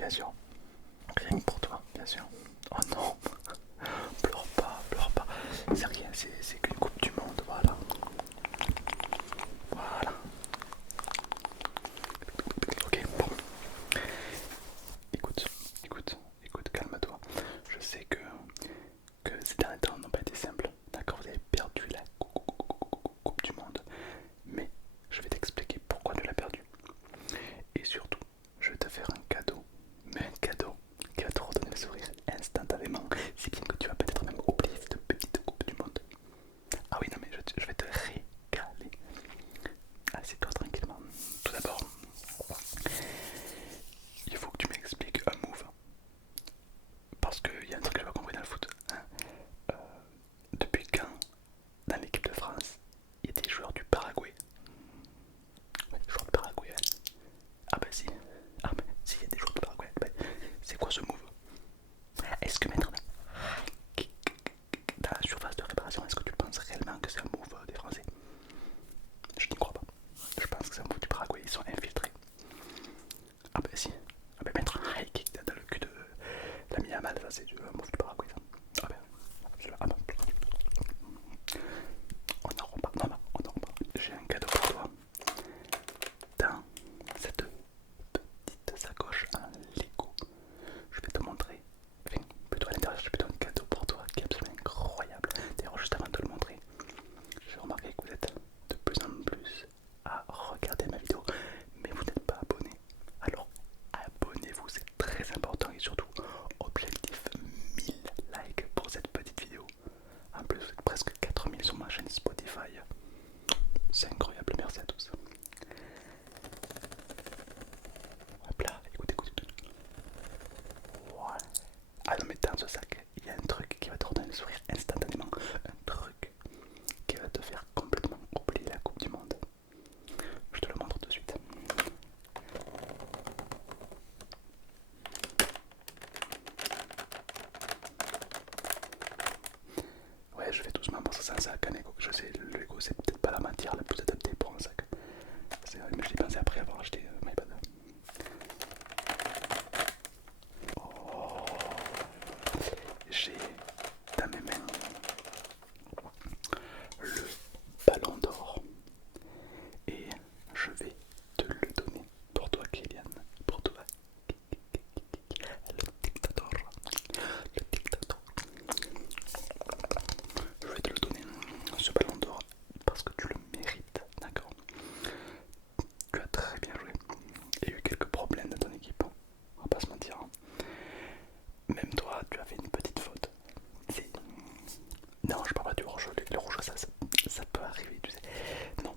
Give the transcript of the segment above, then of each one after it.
bien sûr. Rien que pour toi, bien sûr. Oh non, pleure pas, pleure pas. C'est rien, c'est qu'une coupe du monde, voilà. Voilà. Ok, bon. Écoute, écoute, calme-toi. Je sais que ces derniers temps n'ont pas été simples. D'accord, vous avez perdu la coupe du monde. Mais je vais t'expliquer pourquoi tu l'as perdu. Et surtout, je vais te faire un cadeau. Mais un cadeau qui va te redonner le sourire instantanément. Si bien que tu vas peut-être même oublier cette petite coupe du monde. Ah oui, non mais je vais te régaler. Assieds-toi tranquillement. Tout d'abord, il faut que tu m'expliques un move. Parce qu'il y a un truc que je n'ai pas compris dans le foot. Hein. Euh, Depuis quand, dans l'équipe de France, il y a des joueurs du Paraguay? Ouais, des joueurs du Paraguay. Ouais. Ah bah si. Ah bah si, il y a des joueurs du Paraguay. Bah, c'est quoi ce move? Est-ce que mettre dans la surface de réparation, est-ce que tu penses réellement que c'est un move des Français? Je n'y crois pas. Je pense que c'est un move du Paraguay, ils sont infiltrés. Ah bah si. Ah bah mettre un high kick dans le cul de la Yamal, ça c'est un move du Paraguay ça. Ah bah absolument. Ah bah. On en reparle. Non, non, on en reparle. J'ai un cadeau pour toi. Dans cette petite sacoche en Lego. Je vais te montrer. Enfin, plutôt à l'intérieur, j'ai plutôt un cadeau pour toi qui est absolument incroyable. D'ailleurs, juste avant de te le montrer, j'ai remarqué que vous êtes de plus en plus à regarder ma vidéo, mais vous n'êtes pas abonné. Alors, abonnez-vous, c'est très important et surtout, objectif 1000 likes pour cette petite vidéo. En plus, vous êtes presque 4000 sur ma chaîne Spotify. C'est incroyable, merci à tous. Hop là, écoute, écoute, écoute. Voilà. Ah non mais dans ce sac, il y a un truc qui va te redonner le sourire instantanément. Un truc qui va te faire complètement oublier la coupe du monde. Je te le montre tout de suite. Ouais, je fais doucement parce que c'est un sac à Lego. Je sais, le Lego c'est peut-être pas la matière la plus adaptée pour un sac. Mais je l'ai pensé après avoir acheté MyPad. Oh, j'ai dans mes mains le ballon d'or et je vais te le donner pour toi Kylian, pour toi le dictateur, le dictateur. Je vais te le donner ce ballon d'or parce que tu le mérites, d'accord? Tu as très bien joué. Il y a eu quelques problèmes dans ton équipe, on va pas se mentir. Même toi, tu as fait une petite faute. Non, je parle pas du hors-jeu. Le hors-jeu, ça peut arriver, tu sais. Non,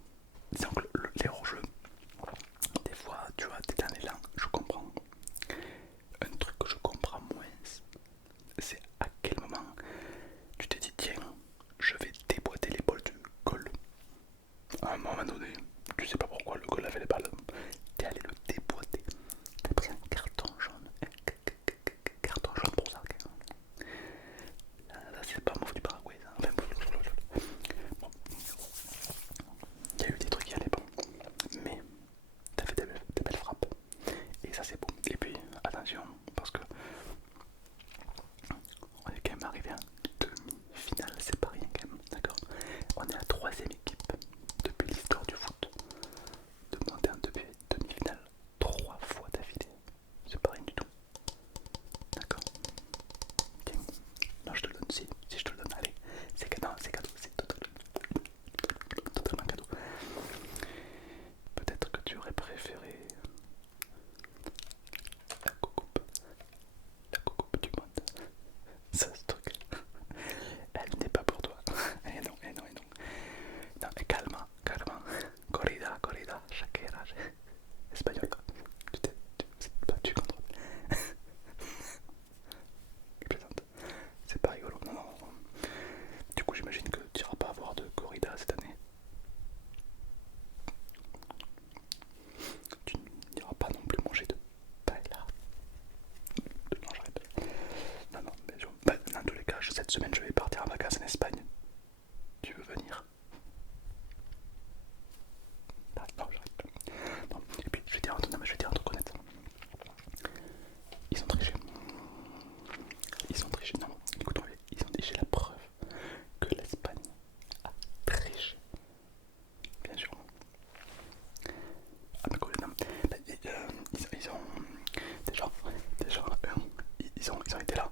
disons que les hors-jeux, des fois, tu vois, t'es dans l'élan, je comprends. Un truc que je comprends moins, c'est à quel moment tu t'es dit, tiens, je vais déboîter les balles du goal. À un moment donné, tu sais pas pourquoi le goal avait les balles. T'es allé le déboîter. T'as pris un carton jaune. Un carton jaune pour ça. Là, c'est pas mauvais du Paraguay. Enfin, bon, il y a eu des trucs qui allaient bon. Mais t'as fait des belles frappes. Et ça, c'est beau. Et puis, attention, parce que on est quand même arrivé en demi-finale. C'est pas rien quand même. D'accord? On est la troisième équipe depuis l'histoire du foot de monter en demi-finale 3 fois d'affilée. C'est pas rien du tout. D'accord? Tiens, non, je te le donne. Si je te le donne, allez. C'est cadeau, c'est totalement cadeau. Peut-être que tu aurais préféré la coupe du monde. Ça, ce truc, elle n'est pas pour toi. Et non, et non, et non. ils ont triché. Non, écoute-moi, ils ont triché la preuve que l'Espagne a triché. Bien sûr. Ah, mais quoi, non. Bah, ils ont. Déjà, ils ont été là.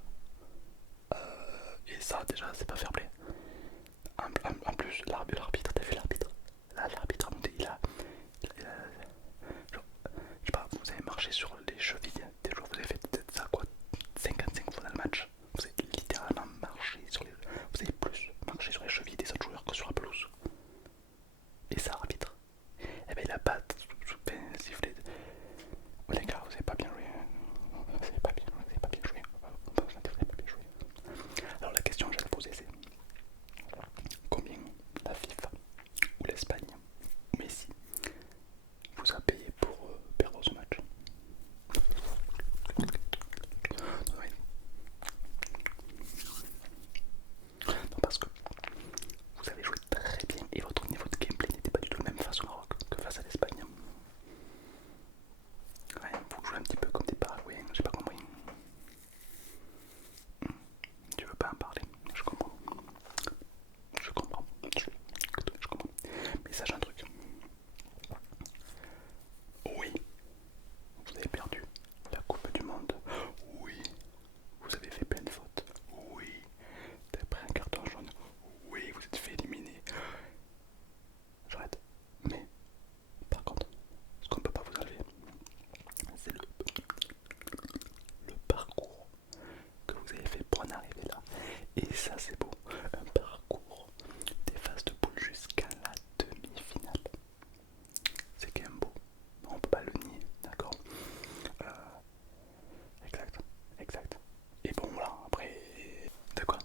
Et ça, déjà, c'est pas fair play. En plus, l'arbitre, t'as vu l'arbitre? Là, l'arbitre a monté, genre, je sais pas, vous avez marché sur les chevilles des joueurs, vous avez fait peut-être ça quoi, 55 fois dans le match. Vous avez littéralement marché sur les. Vous avez plus marché sur les chevilles des autres joueurs que sur la pelouse. Et ça, arbitre, eh ben il a pas sifflé. Oh les gars, vous avez pas bien joué. Vous avez pas bien joué. Vous avez pas bien joué. Alors la question que j'allais poser c'est combien la FIFA ou l'Espagne ou Messi vous a payé pour perdre ce match? Non, non, parce que vous avez joué très bien et votre niveau de gameplay n'était pas du tout le même face au Maroc que face à l'Espagne. Ouais, vous jouez un petit peu comme des Paraguayens, j'ai pas compris. Tu veux pas en parler? Je comprends. Je comprends. Je comprends. Mais sache un truc. Oui, vous avez perdu la Coupe du Monde. Oui, vous avez fait plein de fautes. Oui, vous avez pris un carton jaune. Oui, vous êtes fait éliminer. J'arrête. Mais, par contre, ce qu'on peut pas vous enlever, c'est le parcours que vous avez fait pour en arriver là. Et ça, c'est beau. Un parcours des phases de poule jusqu'à la demi-finale. C'est quand même beau. On peut pas le nier, d'accord? Exact, exact. Et bon, voilà, après. De quoi?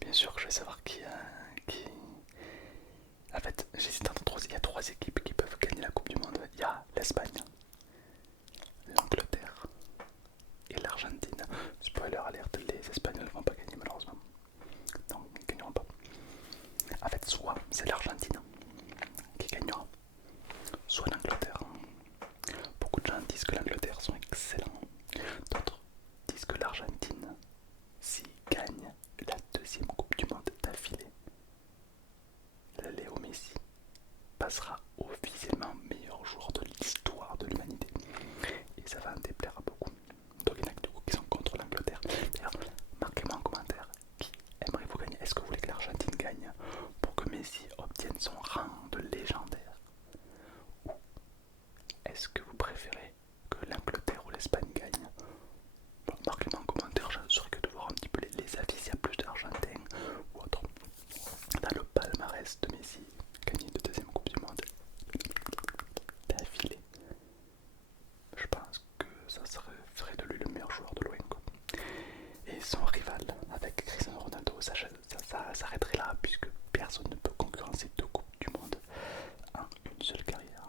Bien sûr que je vais savoir qui. En fait, j'hésite entre trois. Il y a trois équipes qui peuvent gagner la Coupe du Monde. Il y a l'Espagne, l'Angleterre et l'Argentine. Spoiler alerte, les Espagnols ne vont pas gagner malheureusement. Non, ils ne gagneront pas. En fait, soit c'est l'Argentine qui gagnera, soit l'Angleterre. Beaucoup de gens disent que l'Angleterre sont excellents. D'autres disent que l'Argentine, s'il gagne la deuxième Coupe du Monde d'affilée, Léo Messi passera officiellement meilleur joueur de l'histoire de l'humanité. Et ça va en déplaire à beaucoup. Donc il y en a du coup qui sont contre l'Angleterre. D'ailleurs, marquez-moi en commentaire qui aimeriez-vous gagner. Est-ce que vous voulez que l'Argentine gagne pour que Messi obtienne son rang de légendaire? Ou est-ce que vous préférez que l'Angleterre ou l'Espagne gagne? Bon, marquez-moi en commentaire, je serais que de voir un petit peu les avis, s'il y a plus d'Argentins ou autre. Dans le palmarès de Messi, gagné de deuxième Coupe du Monde d'affilée, je pense que ça ferait de lui le meilleur joueur de loin, quoi. Et son rival avec Cristiano Ronaldo, ça s'arrêterait là puisque personne ne peut concurrencer deux Coupes du Monde en une seule carrière.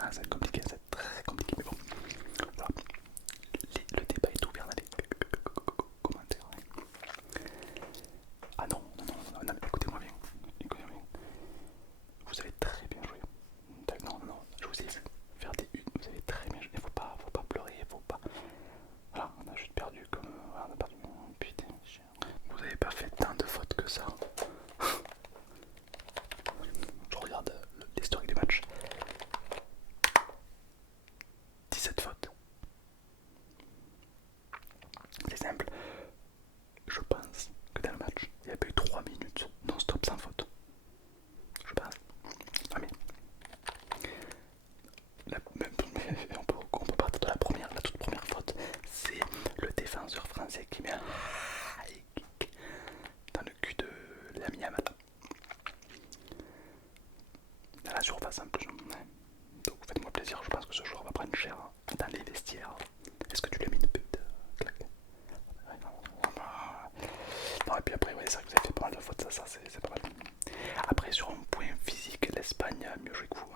Ah, c'est compliqué, c'est très compliqué, mais bon, voilà. Le débat est ouvert dans les commentaires. Ah non, non, mais écoutez-moi bien. Écoutez-moi bien. Vous avez très bien joué. Non, je vous ai vu faire des unes. Vous avez très bien joué. Il faut pas pleurer, faut pas. Voilà, on a juste perdu comme. Voilà, on a perdu. Putain, vous avez pas fait tant de fautes que ça. Je regarde l'historique des matchs. 17 fautes. C'est simple. Je pense que dans le match, il y a pas eu 3 minutes non-stop sans faute. Je pense. Ah mais on peut partir de la toute première faute. C'est le défenseur français qui met un high kick dans le cul de Lamine Yamal. Dans la surface en plus. Donc faites-moi plaisir, je pense que ce joueur va prendre cher dans les vestiaires. Est-ce que tu l'as mis une pute? Non, et puis après, ouais, c'est vrai que vous avez fait pas mal de fautes, ça c'est pas mal. Après, sur un point physique, l'Espagne a mieux joué que vous.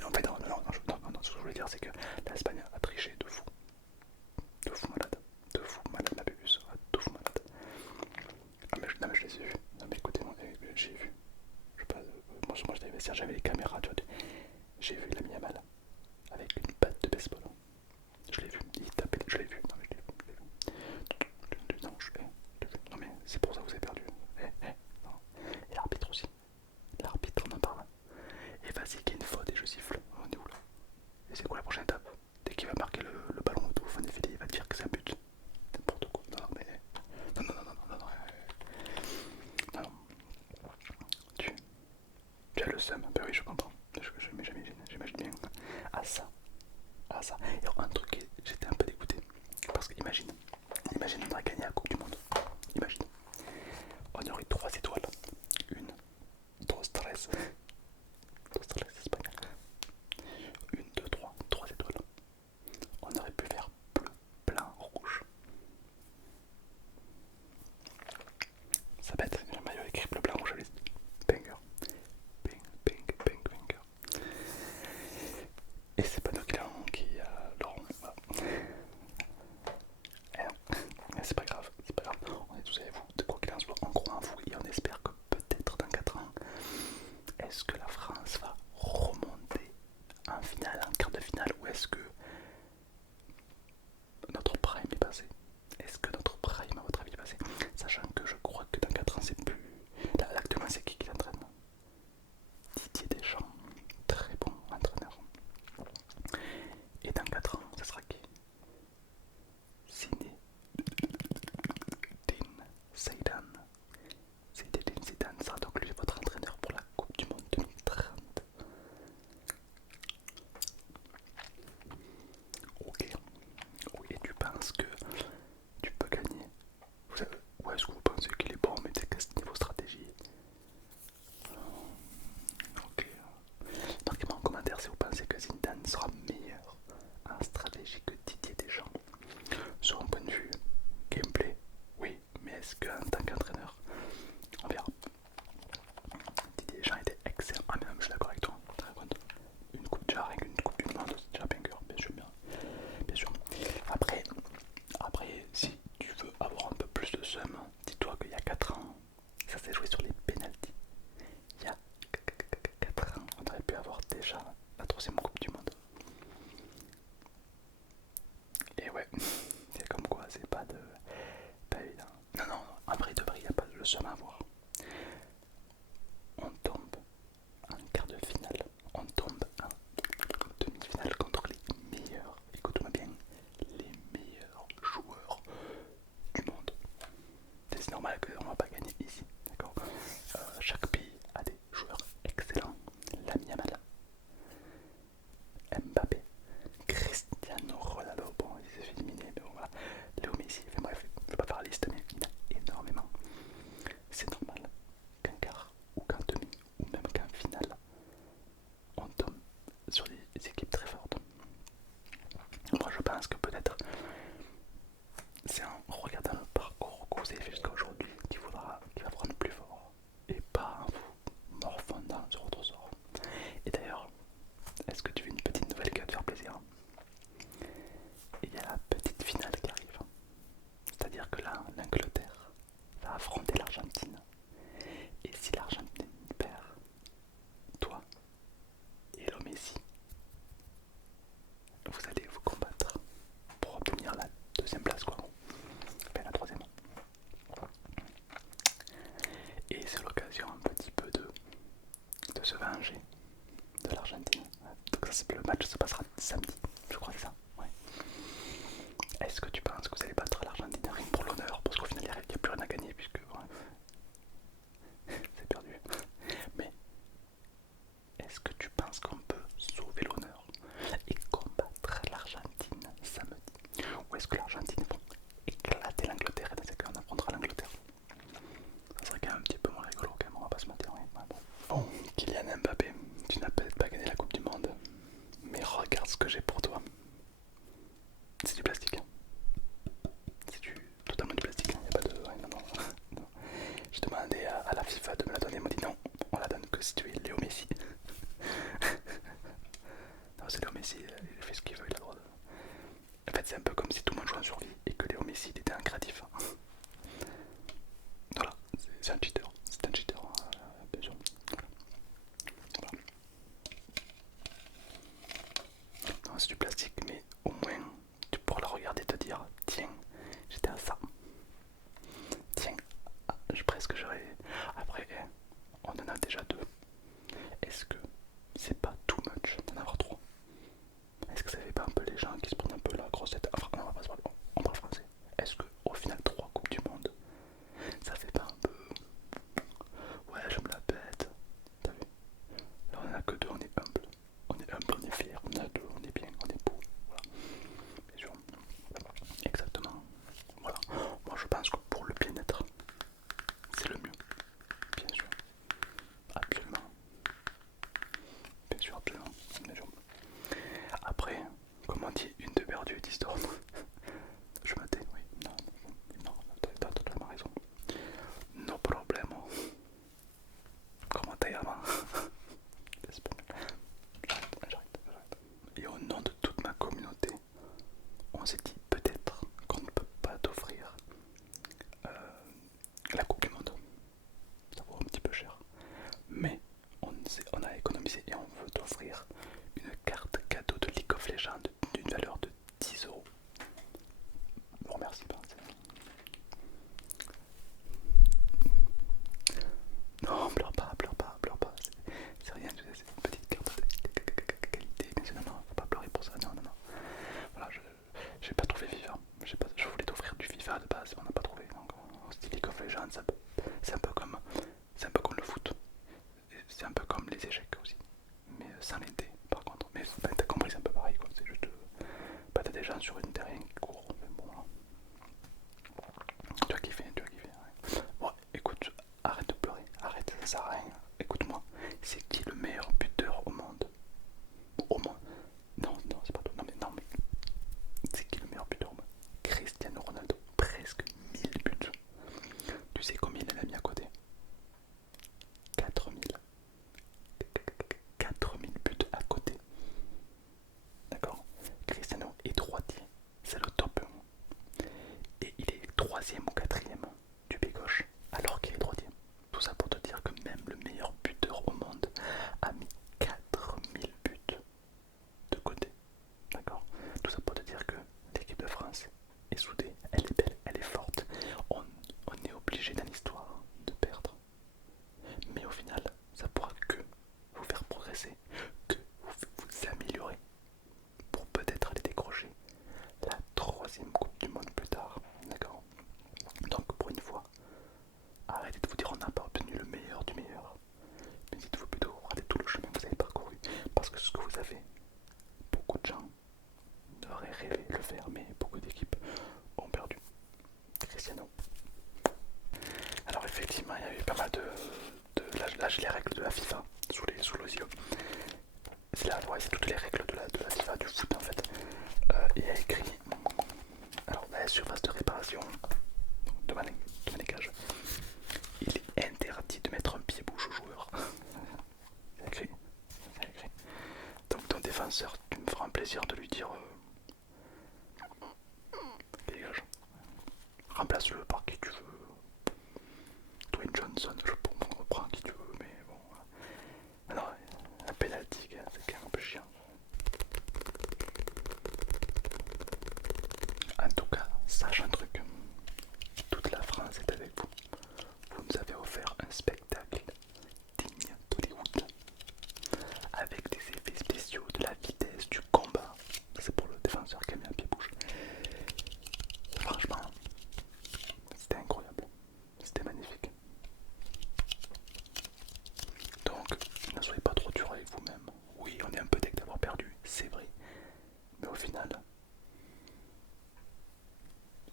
Non, ce que je voulais dire, c'est que l'Espagne a triché de fou. De fou malade. De fou malade, la Pépus. va marquer le ballon et tout, fin défilé, il va te dire que c'est un but. N'importe quoi. Non, mais. Non, non, non, non, non, non. Non, non. Tu, tu as le seum, ben oui, je comprends. J'imagine bien. Ah, ça. Ah, ça. Et alors, un truc, j'étais un peu dégoûté. Parce que, imagine, on a gagné la Coupe du Monde. Imagine. On aurait 3 étoiles. Une, dos, tres. Dos, tres, espagnol. Une, deux, trois. 3 étoiles. On aurait pu faire bleu, blanc, rouge. Ça bête, j'ai un maillot écrit bleu, blanc, rouge, banger. Bang, bang, bang, banger. Et c'est pas nous qui l'auront. Voilà. Mais c'est pas grave, c'est pas grave. On est tous avec vous. De quoi qu'il en soit, on croit en vous et on espère que peut-être dans 4 ans, est-ce que la France va remonter en finale, en quart de finale, ou est-ce que notre prime est passé? Est-ce que notre prime, à votre avis, est passé? Sachant que je crois que dans 4 ans, c'est plus. Là, actuellement, c'est qui l'entraîne? Didier Deschamps, très bon entraîneur. Et dans 4 ans, ça sera qui? Zinedine Zidane. Zinedine Zidane sera donc lui votre entraîneur pour la Coupe du Monde 2030. Ok. Et tu penses que tu peux gagner? Ou est-ce que vous pensez qu'il est bon, mais c'est qu'à ce niveau stratégie? Ok. Marquez-moi en commentaire si vous pensez que Zidane sera meilleur en stratégie que Didier Deschamps. Sur un point de vue gameplay, oui, mais est-ce qu'en tant qu'entraîneur, on verra. Didier Deschamps était excellent. Ah, mais non, je suis d'accord avec toi. Très bon. Une coupe de jarre et une coupe du monde, c'est déjà banger, bien sûr, bien sûr. Après, si tu veux avoir un peu plus de seum, dis-toi qu'il y a 4 ans, ça s'est joué sur les pénaltys. Il y a 4 ans, on aurait pu avoir déjà la 3ème Coupe du Monde. Et ouais, c'est comme quoi, c'est pas évident. Non, non, en vrai de vrai, il n'y a pas de seum à avoir. On tombe en quart de finale, on tombe en demi-finale contre les meilleurs, écoute-moi bien, les meilleurs joueurs du monde. C'est normal qu'on ne va pas gagner ici, d'accord. Chaque pays a des joueurs excellents. Lamine Yamal, Mbappé, Cristiano Ronaldo, bon il s'est fait éliminer, mais bon voilà. Léo Messi, enfin bref, je ne vais pas faire la liste, mais il y en a énormément. C'est normal qu'un quart ou qu'un demi ou même qu'un final, on tombe sur des équipes très fortes. Moi je pense que peut-être c'est en regardant le parcours que vous avez fait jusqu'à aujourd'hui qui va prendre plus fort et pas en vous morfondant sur votre sort. Et d'ailleurs, est-ce que tu veux une petite nouvelle qui va te faire plaisir? Il y a la petite finale qui arrive. C'est-à-dire que là, l'Angleterre va affronter l'Argentine. Et si l'Argentine perd, toi et Léo Messi, vous allez vous combattre pour obtenir la 2ème place, quoi. Enfin, la 3ème. Et c'est l'occasion un petit peu de se venger de l'Argentine. Donc ça, le match se passera samedi, je crois que c'est ça. Ouais. Est-ce que tu penses que vous allez battre l'Argentine rien pour l'honneur? Parce qu'au final, il n'y a plus rien à gagner puisque c'est perdu. Mais est-ce que tu penses qu'on peut sauver l'honneur et combattre l'Argentine samedi? Ou est-ce que l'Argentine vont éclater l'Angleterre et dans ce cas on affrontera l'Angleterre? Ça serait quand même un petit peu moins rigolo quand même, on va pas se mentir. Ouais. Bon, Kylian Mbappé, tu n'as peut-être pas gagné la Coupe du Monde, mais regarde ce que j'ai pour toi. C'est du plastique. Totalement du plastique. Il n'y a pas de. Ouais, non, non, non. J'ai demandé à la FIFA de me la donner. Elle m'a dit non, on la donne que si tu es Léo Messi. Non, c'est Léo Messi, il fait ce qu'il veut, il a le droit de. En fait, c'est un peu comme si tout le monde jouait en survie et que Léo Messi il était un créatif. Voilà, c'est un cheater. C'est un cheater, bien sûr. Voilà. Non, c'est du plastique, mais au moins tu pourras la regarder et te dire tiens, j'étais à ça. Tiens, presque j'aurais. Après, on en a déjà 2. Est-ce que c'est pas too much d'en avoir 3? Est-ce que ça fait pas un peu les gens qui se prennent sur une terrain qui court. Mais bon, hein. Tu as kiffé, tu as kiffé. Ouais. Bon, écoute, arrête de pleurer, arrête, ça sert à rien. Écoute-moi, c'est qui le meilleur buteur au monde? Au monde? Non, non, c'est pas toi. Non, mais non, mais c'est qui le meilleur buteur au monde? Cristiano Ronaldo, presque 1000 buts. Tu sais combien il en a mis à côté? 4000. 4000 buts à côté. D'accord? Cristiano est droitier, c'est le top 1. Et il est troisième ou quatrième du pied gauche, alors qu'il est droitier. Tout ça pour te dire que même le meilleur buteur au monde a mis 4000 buts de côté. D'accord? Tout ça pour te dire que l'équipe de France est soudée, elle est belle, elle est forte. On est obligé dans l'histoire de perdre. Mais au final, ça pourra que vous faire progresser, que vous améliorer pour peut-être aller décrocher la troisième Coupe du Monde plus tard. D'accord? Donc pour une fois, arrêtez de vous dire on n'a pas obtenu le meilleur du meilleur. Mais dites-vous plutôt, regardez tout le chemin que vous avez parcouru. Parce que ce que vous avez, beaucoup de gens n'auraient rêvé le faire, mais beaucoup d'équipes ont perdu. Cristiano. Alors effectivement, il y avait pas mal là j'ai les règles de la FIFA sous les yeux. C'est toutes les règles de la FIFA du foot en fait. Il y a écrit, alors la surface de réparation de manécage, il est interdit de mettre un pied-bouche au joueur. C'est écrit. C'est écrit. Donc ton défenseur, tu me feras un plaisir de lui dire dégage. Remplace-le par qui tu veux. Dwayne Johnson, je reprends qui tu veux, mais bon. Non, un penalty, c'est quand même un peu chiant. En tout cas, sache un truc. Toute la France est avec vous. Vous nous avez offert un spectacle digne d'Hollywood. Avec des effets spéciaux, de la vitesse, du combat. C'est pour le défenseur qui a mis un pied-bouche. Franchement, c'était incroyable. C'était magnifique. Donc, ne soyez pas trop dur avec vous-même. Oui, on est un peu deck d'avoir perdu, c'est vrai. Mais au final,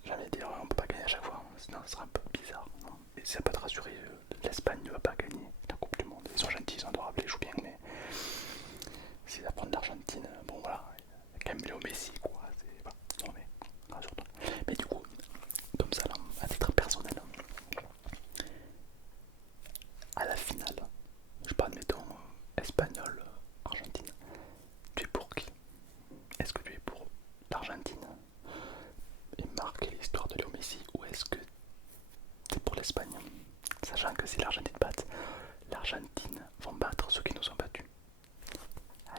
j'allais dire, on peut pas gagner à chaque fois, sinon ce sera un peu bizarre. Non, et ça peut te rassurer, l'Espagne ne va pas gagner la Coupe du Monde. Ils sont gentils, ils sont adorables, ils jouent bien, mais s'ils apprennent l'Argentine, bon voilà, il y a quand même Léo Messi, quoi. Voilà. Non mais, rassure-toi. Mais du coup, comme ça, là, à titre personnel, à la finale, je sais pas, admettons, espagnol, Argentine, tu es pour qui? Est-ce que tu es pour l'Argentine et marquer l'histoire de Léo Messi, ou est-ce que tu es pour l'Espagne? Sachant que si l'Argentine bat, l'Argentine vont battre ceux qui nous ont battus.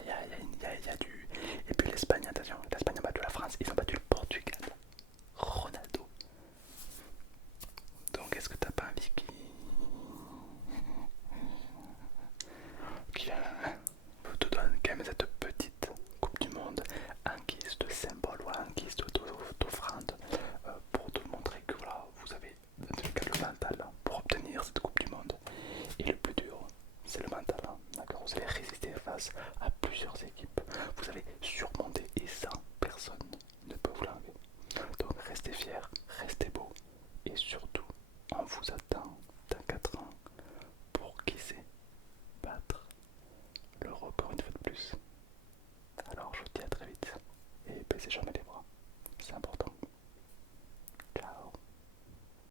Il y a du... Et puis l'Espagne, attention, l'Espagne a battu la France, ils ont battu le Portugal. Ronaldo. Donc est-ce que t'as pas envie qu'il te donne quand même cette petite Coupe du Monde en guise de symbole, voilà, en guise d'offrande, pour te montrer que voilà, vous avez le mental pour obtenir cette Coupe du Monde. Et le plus dur, c'est le mental, hein, d'accord? Vous allez résister face à plusieurs équipes, vous allez surmonter et ça, personne ne peut vous l'enlever. Donc restez fiers, restez beaux et surtout, on vous attend dans 4 ans pour qui sait battre le record une fois de plus. Alors je vous dis à très vite et baissez jamais les